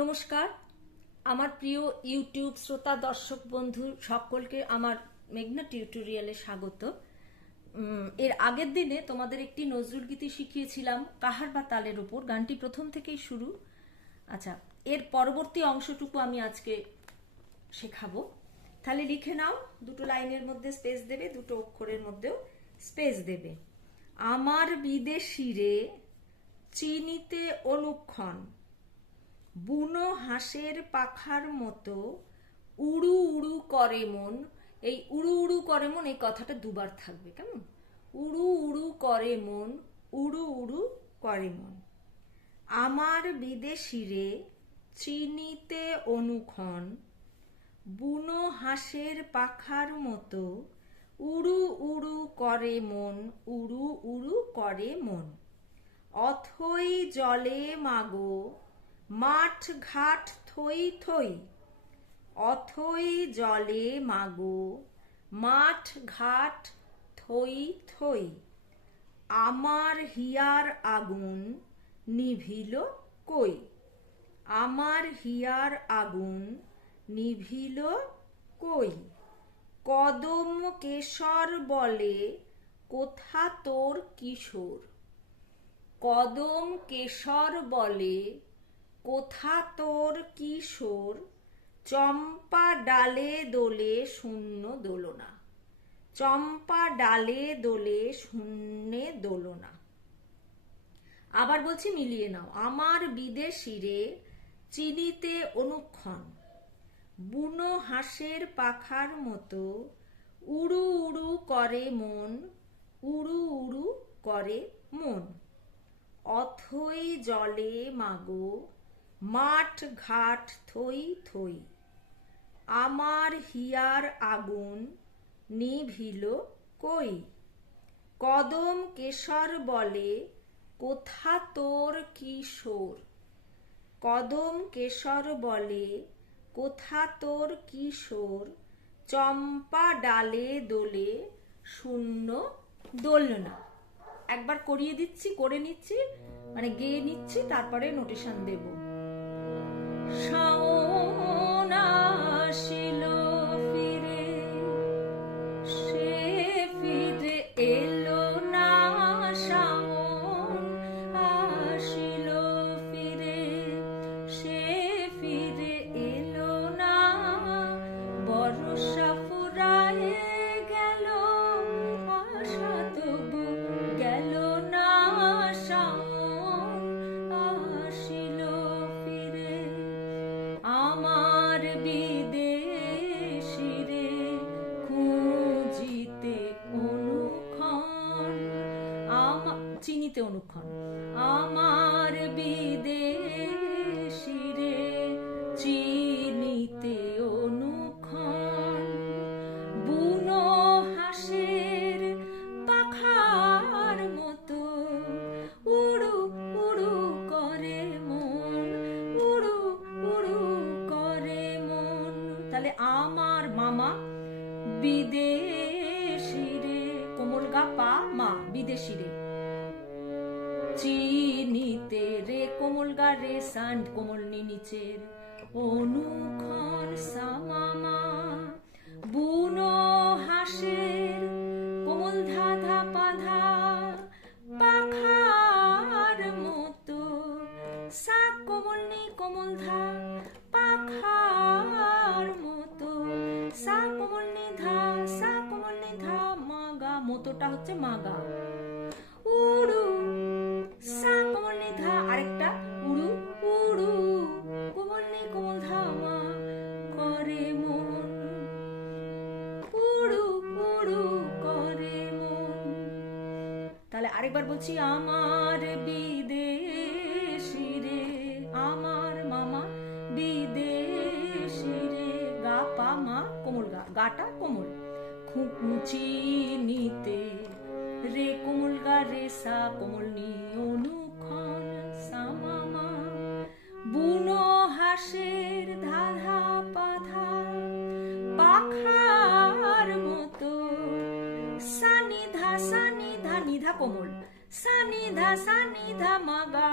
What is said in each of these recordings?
নমস্কার, আমার প্রিয় ইউটিউব শ্রোতা দর্শক বন্ধু সকলকে আমার মেঘনা টিউটোরিয়ালে স্বাগত। এর আগের দিনে তোমাদের একটি নজরুল গীতি শিখিয়েছিলাম কাহার বা তালের উপর। গানটি প্রথম থেকেই শুরু। আচ্ছা, এর পরবর্তী অংশটুকু আমি আজকে শেখাবো। তাহলে লিখে নাও, দুটো লাইনের মধ্যে স্পেস দেবে, দুটো অক্ষরের মধ্যেও স্পেস দেবে। আমার বিদেশিরে চিনিতে অনুক্ষণ, বুনো হাঁসের পাখার মতো উড়ু উড়ু করে মন। এই উড়ু উড়ু করে মন, এই কথাটা দুবার থাকবে, কেমন? উড়ু উড়ু করে মন, উড়ু উড়ু করে মন। আমার বিদেশিরে চিনিতে অনুক্ষণ, বুনো হাঁসের পাখার মতো উড়ু উড়ু করে মন, উড়ু উড়ু করে মন। অথই জলে মাগো মাঠ ঘাট থই থই, অথই জলে মাগো মাঠ ঘাট থই থই। আমার হিয়ার আগুন নিভিল কই, আমার হিয়ার আগুন নিভিল কই। কদম কেশর বলে কোথা তোর কিশোর, কদম কেশর বলে কোথা তোর কিশোর। চম্পা ডালে দোলে শূন্য দোলনা, চম্পা ডালে দোলে শূন্যে দোলনা। আবার বলছি, মিলিয়ে নাও। আমার বিদেশিরে চিনিতে অনুক্ষণ, বুনো হাঁসের পাখার মতো উড়ু উড়ু করে মন, উড়ু উড়ু করে মন। অথই জলে মাগো মাঠ ঘাট থই থই, আমার হিয়ার আগুন নিভিল কই। কদম কেশর বলে কোথা তোর কিশোর, কদম কেশর বলে কোথা তোর কিশোর। চম্পা ডালে দোলে শূন্য দোলনা। একবার করিয়ে দিচ্ছি, করে নিচ্ছি, মানে গেয়ে নিচ্ছি, তারপরে নোটেশন দেব। শাওন আসিল ফিরে, সে ফিরে এলো না। শাওন আসিল ফিরে, সে ফিরে এলো না। বর্ষা ফুরায়ে গেল, আশা তবু গেল না। শাওন আসিল ফিরে। আমার বিদেশিরে খুঁজিতে অনুক্ষণ, চিনিতে অনুক্ষণ। আমার বিদেশিরে চিনিতে অনুক্ষণ, বুনো হাঁসের পাখার মতো উড়ু উড়ু করে মন, উড়ু উড়ু করে মন। তাহলে আমার মামা বিদেশিরে, কোমল গা পা মা, বিদেশিরে চিনিতে রে, কোমল গা রে সান্ড, কোমল নি নিচের অনুক্ষণ সা মামা। বুনো হাঁসের কোমল ধা ধা পা ধা, পাখার মতো সা কোমল নি কোমল ধা, পাখার মতো সা কোমল নি ধা, সা কোমল নি ধা মাগা, মতোটা হচ্ছে মাগা। উড়ু সা কোমল নি ধা, আরেকটা উড়ু উড়ু কোমল নি কোমল ধা মা করে মন, উড়ু উড়ু করে মন। তাহলে আরেকবার বলছি, আমার বিদেশিরে, আমার মামা বিদেশিরে, গা পা মা, কোমল গা, গাটা কোমল, চিনিতে রে কোমল গা রে সা, কোমল নি অনুক্ষণ সা মামা। বুনো হাঁসের ধা ধা পা ধা, পাখার মতো সা নিধা নিধা কোমল, সা নিধা মাগা,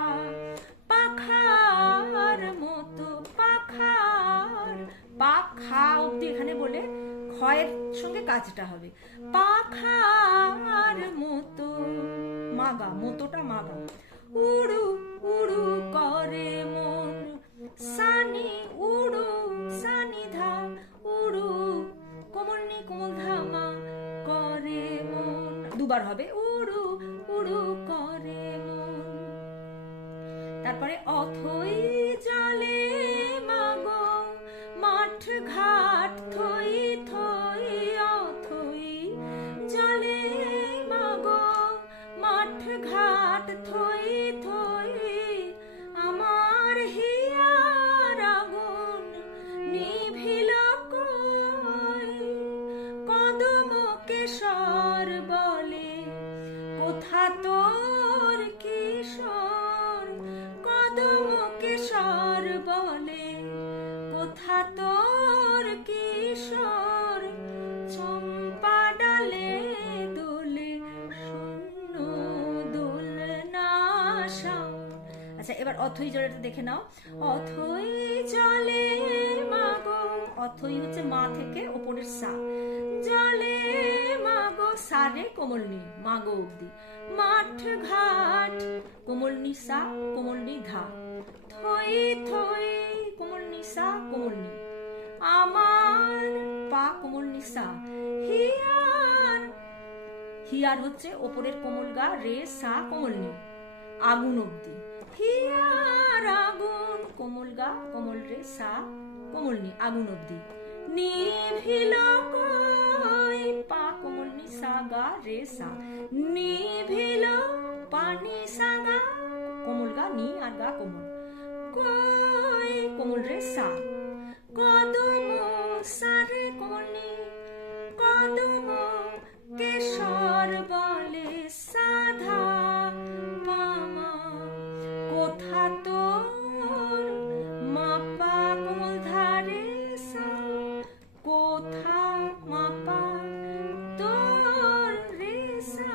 পাখার মতো খা অব্দি এখানে বলে ক্ষয়ের সঙ্গে কাজটা হবে। পাখার মতো মাগা, মতোটা মাগা, উড়ু উড়ু করে মন, সানি উড়ু সানি ধা, উড়ু কোমল নি কোমল ধামা করে মন, দুবার হবে উড়ু উড়ু করে মন। তারপরে অথই জলে মাগো মাঠ ঘাট থই থই, অথই জলে মাগো মাঠ ঘাট থই থই, আমার হিয়ার আগুন নিভিল কই, কদম কেশর বলে কোথা তোর কিশোর, কদম কেশর বলে কোথা তোর কিশোর, চম্পা ডালে দোলে শূন্য দোলনা শাওন। আচ্ছা এবার অথই জলেটা দেখে নাও। অথই জলে মাগো, অথই হচ্ছে মা থেকে ওপরের সা, জলে মাগো সারে কোমল নি মাগো অব্দি, মাঠ ঘাট কোমল নি সা কোমল নি ধা, থই থই কোমল নি সা কোমল নি, আমার পা কোমল নি সা, হিয়ার, হিয়ার হচ্ছে ওপরের কোমল গা রে সা কোমল নি, আগুন অব্দি, হিয়ার আগুন কোমল গা কোমল রে সা কোমল নি আগুন অব্দি, নিভিল কই পা কোমল নি সা গা রে সা, নিভিল পানি সা গা কোমল গা নি আর গা কোমল, কই কোমল রে সা, কদম সা রে কোমল নি, কদম কেশর বলে সাধা পামা, কোথা তোর মাপা কোমল ধারে সা, কোথা মাপা তোর রে সা,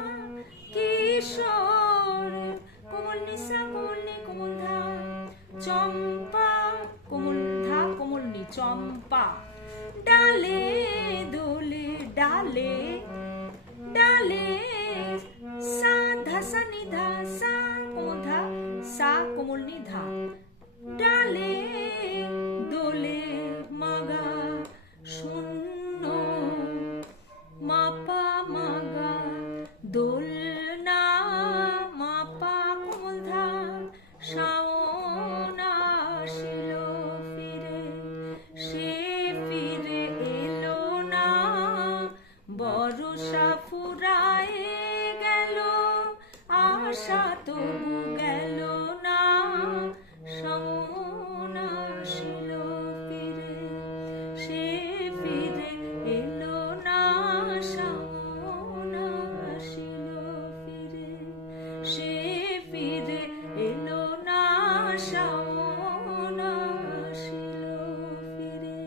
কিশোর কোমল নিসা কোমল নি কোমল ধা, চম্পা কোমল ধা কোমল নি চম্পা, ডালে দোলে ডালে ডালে সা ধা সা নি ধা, সা কোমল ধা সা কোমল নি ধা, ডালে দোলে মাগা শূন্য মাপা মাগা দোলনা, মাপা কোমল ধা, শাওন আসিল ফিরে, সে ফিরে এলো না, বর্ষা ফুরায়ে গেল, আশা তবু গেল না, শাওন আসিল ফিরে, সে ফিরে এলো না, শাওন আসিল ফিরে, সে ফিরে এলো না, শাওন আসিল ফিরে।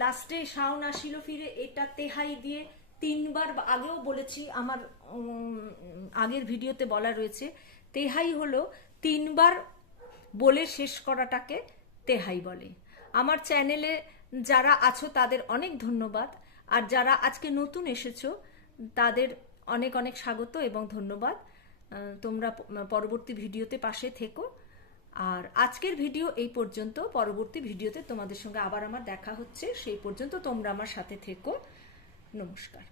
লাস্টে শাওন আসিল ফিরে এটা তেহাই দিয়ে তিনবার, আগেও বলেছি আমার আগের ভিডিওতে বলা রয়েছে, তেহাই হলো তিনবার বলে শেষ করাটাকে তেহাই বলে। আমার চ্যানেলে যারা আছো তাদের অনেক ধন্যবাদ, আর যারা আজকে নতুন এসেছো তাদের অনেক অনেক স্বাগত এবং ধন্যবাদ। তোমরা পরবর্তী ভিডিওতে পাশে থেকো। আর আজকের ভিডিও এই পর্যন্ত, পরবর্তী ভিডিওতে তোমাদের সঙ্গে আবার আমার দেখা হচ্ছে, সেই পর্যন্ত তোমরা আমার সাথে থেকো। নমস্কার।